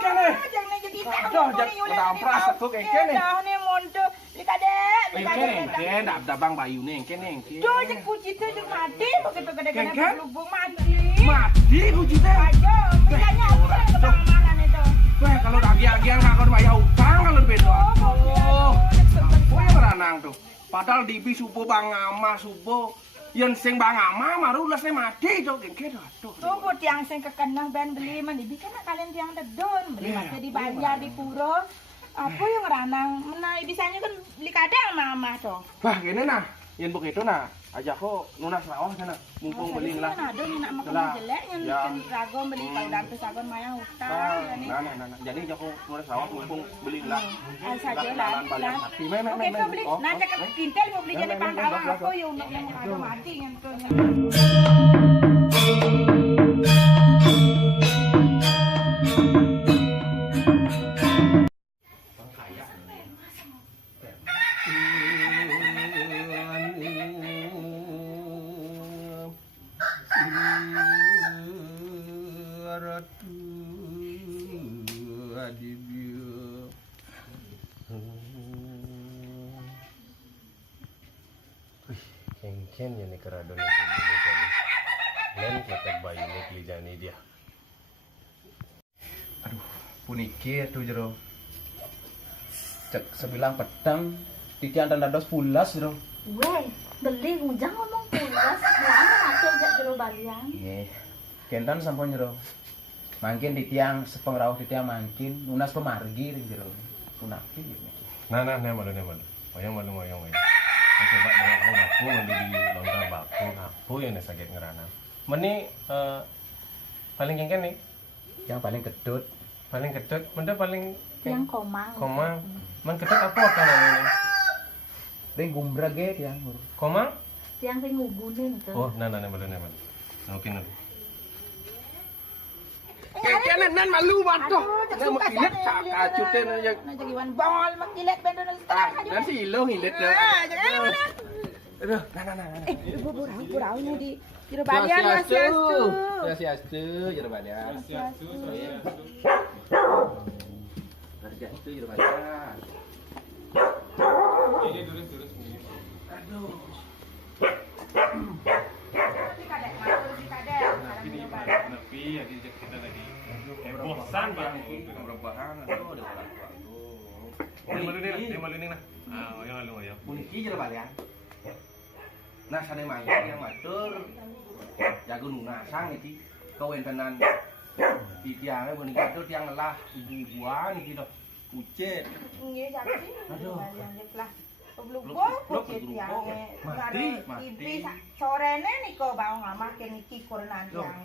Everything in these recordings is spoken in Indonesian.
kene. Jangan jadi tahu. Aduh, jangan ampras aku kene. Dah ni monte. Likadek. Kene, dabang bayune kene. Duh, je kucing tu je mati. Pakai kadang-kadang berlubung mati. Mati kucing teh. Ayo, bilangnya apa yang bang makan itu? Wah, kalau daging-dagian ngakon bayar utang kalau beto. Oh, apa yang ranang tuh? Padahal dibi subuh bang ama subuh. Yang sing bang ama maru lasne mati tuh kene aduh. Tunggu tiang sing kekenah ben beli mandi kan kalian tiang tedon beli masih dibayar di puro. Apa yang ranang menai bisanya kan beli kadang mama tuh. Wah, gini nah, yang begitu nah, aja kok lunas sawah sana, mumpung beli lah. Ada nak makan jelek yang ragon beli kalau dan sagon maya hutang. Nah, jadi aja kok lunas sawah mumpung beli lah. Saja lah. Oke, kau beli. Nanti kan kintel mau beli jadi pangkalan aku yang ada mati yang tuh. Kengken yang ni keradon itu dulu kan, lain ketek bayi ni kelijani dia. Aduh, puniki tuh jero. Cek sebilang petang, titian dan dados pulas jero. Weh, beli ujang ngomong pulas, lama macam jak jero balian. Nih, kentan sampun jero. Mangkin titiang sepengrauh titiang mangkin, lunas pemargi jero. Punaki. Nah, malu. Oyong. Coba dengan aku mandi di lontar baku, aku yang sakit ngerana. Meni paling kengken nih, Yang paling kedut. Menda paling Yang komang. Man kedut apa kan ini? Ring gumbra ge tiang. Komang? Yang sing ngugunin tuh. Oh, nah, malu. Oke. Kenen malu batoh. Nah, makilet sakacuten aja. Jadi wan bol makilet ben dan Dan si ilo ngilet dah. Aduh, nah. Burau ni di jero balian Siastu, jero balian. Siastu, jero balian. Ini turun. Aduh. Tapi ya kita lagi bosan bang. Perubahan aduh ada Dia malu nih nah. Oyong. Puniki jero balian. Nah, sane mangga yang matur jago nunasang iki kawentenan di tiangnya puniki atur tiang lelah ibu-ibuan iki lho. Kucet. Nggih jadi. Aduh. Balian lah. Blubuk tiangnya. Mati. Sorene niko baong amah keniki kurnan tiang.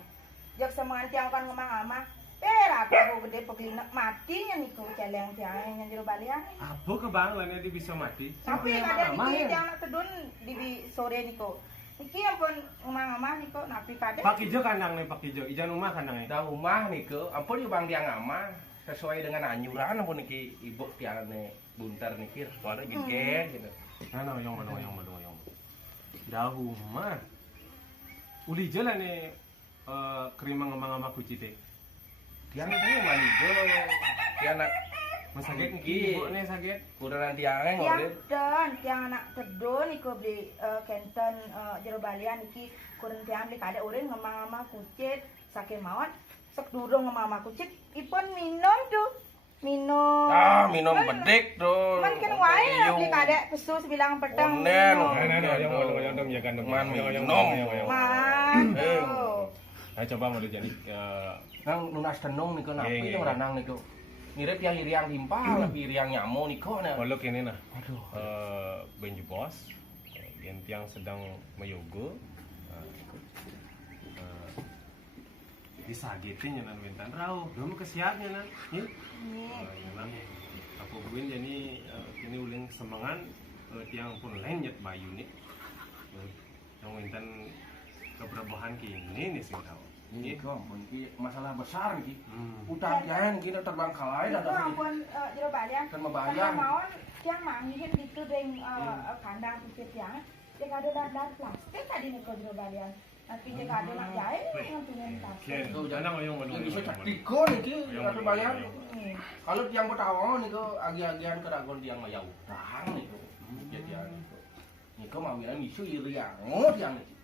Jak semangan tiang kan ngomong amah. Aku gede peglinek matinya niko celeng tiangnya jero balian. Apa kebang lainnya dia bisa mati? Tapi kadang iki tiang nak tedun di sore niko. Iki ampun ngomong amah niko napi kadang. Pak Ijo kandang nih Pak Ijo. Ijan rumah kandangnya. Da rumah niko ampun bang tiang amah sesuai dengan anjuran ampun niki ibu tiangane buntar nikir soalnya gede gitu. Nah, oyong. Dah rumah. Uli jalan nih kerimang ngomong kucite. Tiang itu manijo. Tiang nak Masakit nih ibu nih sakit. kudaran tiangnya Tiang ngoleh. dan tiang anak tedun niko beli kenten jero balian iki kurang tiang beli kada urin ngomong amah kucit sakit mawon. Sek durung ngomong amah kucit ipun minum tuh. Minum. Minum bedek tuh. Man kan wae beli kada pesu sebilang petang. Onen. Oyong ya kan. Man minum. Man. Ayo coba mau jadi Nang lunas tenung niko napi Iya. yang ranang niko. Mirip yang iriang timpal, tapi iriang nyamu niko nah. Kalau kini nah. Aduh. Benju bos. Yang sedang meyogo. Disagitin ya nan bentan rau. Belum kesiatnya nan. Nih. Nan. Aku buin jadi ini uling semangan tiang pun lain nyet bayu nih. Yang bentan keberbohan kini nih sing tahu. Ini kok ampun ki masalah besar ki. Utang jangan kita terbang kalai Itu dah ampun jero balian. kan membayar. Mawon tiang mangihin gitu deng kandang pikir tiang. Dia kada dar plastik tadi niko jero balian. Tapi jika ada nak jahit, nanti mentas. Anak yang Ya menunggu. bisa cetiko niki atuh bayar. Kalau tiang Betawi niku agi-agian keragon tiang maya utang niku. Jadian niku. Niku mamiran misu iriango tiang niki.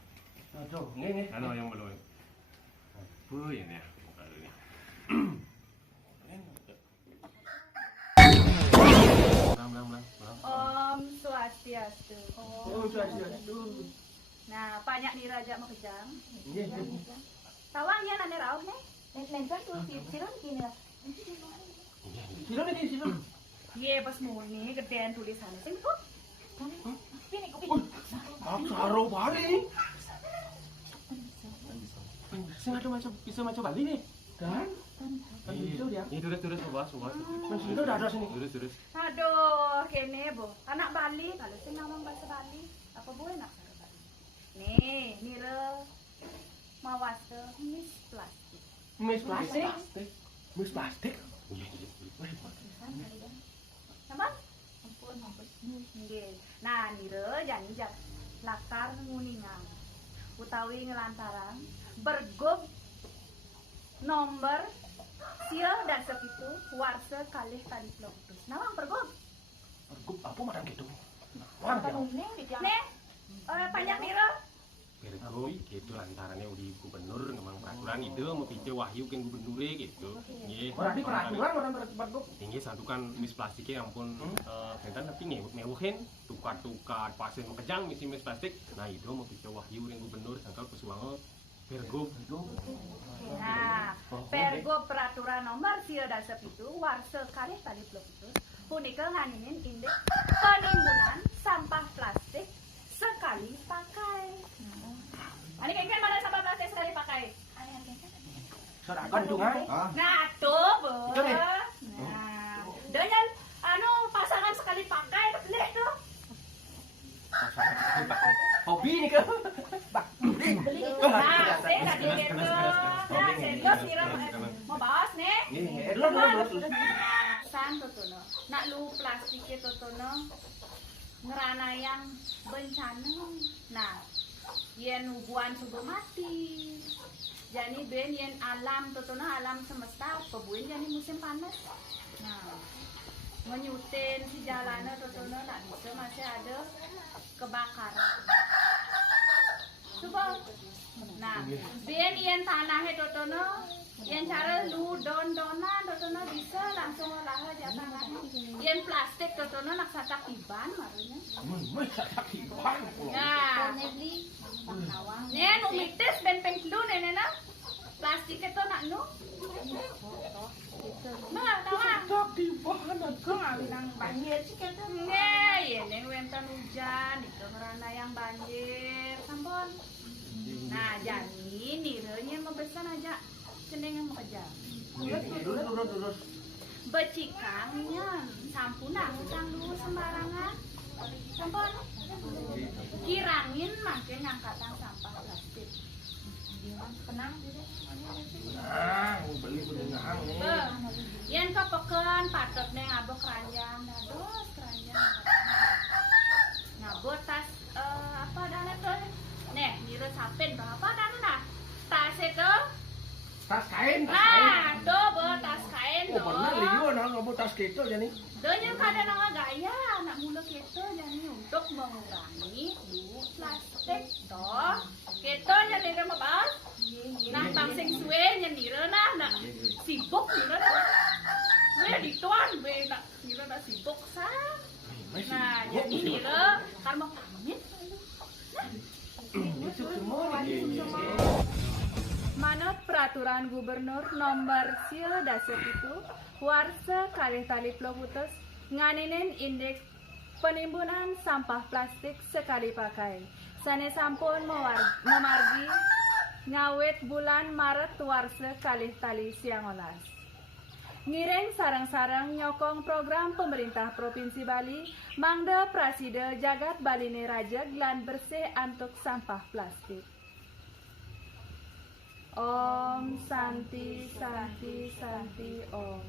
Aduh, nggih. Anak yang belum. Apa ini ya? Om Swastiastu. Oh, aduh. Nah, banyak nih raja mau kejang. Nggih. Tawangnya nane rauh nih. Lempar tuh siron gini lah. Siro niki siro. Ye pas muni gedean tulisannya. Sing kok. Ini kok. Aksara Bali. Sing ada macam bisa macam Bali nih. Dan itu dia. Ini terus sobat. Masih itu ada sini. Terus. Aduh, kene bo. Anak Bali, kalau sing ngomong bahasa Bali, apa boleh nak bahasa Bali? Nih, nira mawas ke mis plastik. Mis plastik. Mis plastik. Sabar? Ampun. Nggih. Nah, nira jani jak lakar nguningang. Utawi ngelantaran bergob nomor sia dasar itu warsa kalih tali plotus. Nawang bergob. Bergup apa madang gitu? Wah, dia. Nih, banyak nira. Bergo gitu lantarannya udah gubernur ngemang peraturan itu mau pice wahyu kan gubernur gitu. Nggih. Berarti peraturan orang bergup. Tinggi santukan mis plastiknya ampun enten tapi ngewuhin tukar-tukar pasir mekejang misi mis plastik. Nah, itu mau pice wahyu yang gubernur sangkal pesuange bergo. Nah, pergo peraturan nomor sia dasar itu warsa kalih tali plotus punika nganinin indeks penimbunan sampah plastik sekali pakai. Ani kengken mana sampah plastik sekali pakai? Serahkan dungan. Nah, tuh, Bu. Itu nih. Nah, dengan pasangan sekali pakai boleh tuh. Hobi nih ke. Nah, saya tadi gitu. Nah, serius kira mau bahas nih. Terus. San totono. Nak lu plastik totono. Ngerana yang bencana. Nah, yen hubungan sudah mati. Jadi ben yen alam totono alam semesta pebuin jadi musim panas. Nah, menyutin si jalanan totono nak bisa masih ada kebakaran. Coba. Nah, ben yen tanahnya totono yen cara lu don-donan totono bisa langsung olah aja tanahnya. Yen plastik totono nak satak iban marunya. Nah, nih nu mites ben pengklu nene na. Plastik itu nak nu. Nah, tawang. Tak di bahan Kok ngawinang banjir sih kita. Nih, yen wenten hujan itu ngerana yang banjir sampun. Nah, jadi nirenya mau pesan aja ceneng yang mau kerja. Terus. Becikangnya sampuna utang dulu sembarangan. Sampun. Kirangin makin ngangkatan sampah plastik. Penang juga. Nah, beli benang nih. Yen kepeken patut neng abok keranjang, aduh keranjang. Ngabot tas apa dana tuh? Nih, nirut sapin berapa dana? Tas itu? Tas kain. Nah, do tas kain Oh, do. bener liu nah ngobrol tas gitu jadi. Donya kada nang gaya, nak mula keto jadi untuk mengurangi plastik toh. Keto jadi dia mabas. Nah, pangsing suwe nyendira nak sibuk nira nah. Suwe dituan be nak nira nak sibuk sa. Nah, jadi nira kan mau pamit. Manut peraturan gubernur nomor sil dasar itu warsa kalih tali ploputus nganinin indeks penimbunan sampah plastik sekali pakai. Sane sampun memargi ngawet bulan Maret warsa kalih tali siang olas. Ngiring sarang-sarang nyokong program pemerintah Provinsi Bali mangda prasida jagat Baline Raja Glan bersih antuk sampah plastik. Om Santi Santi Santi Om.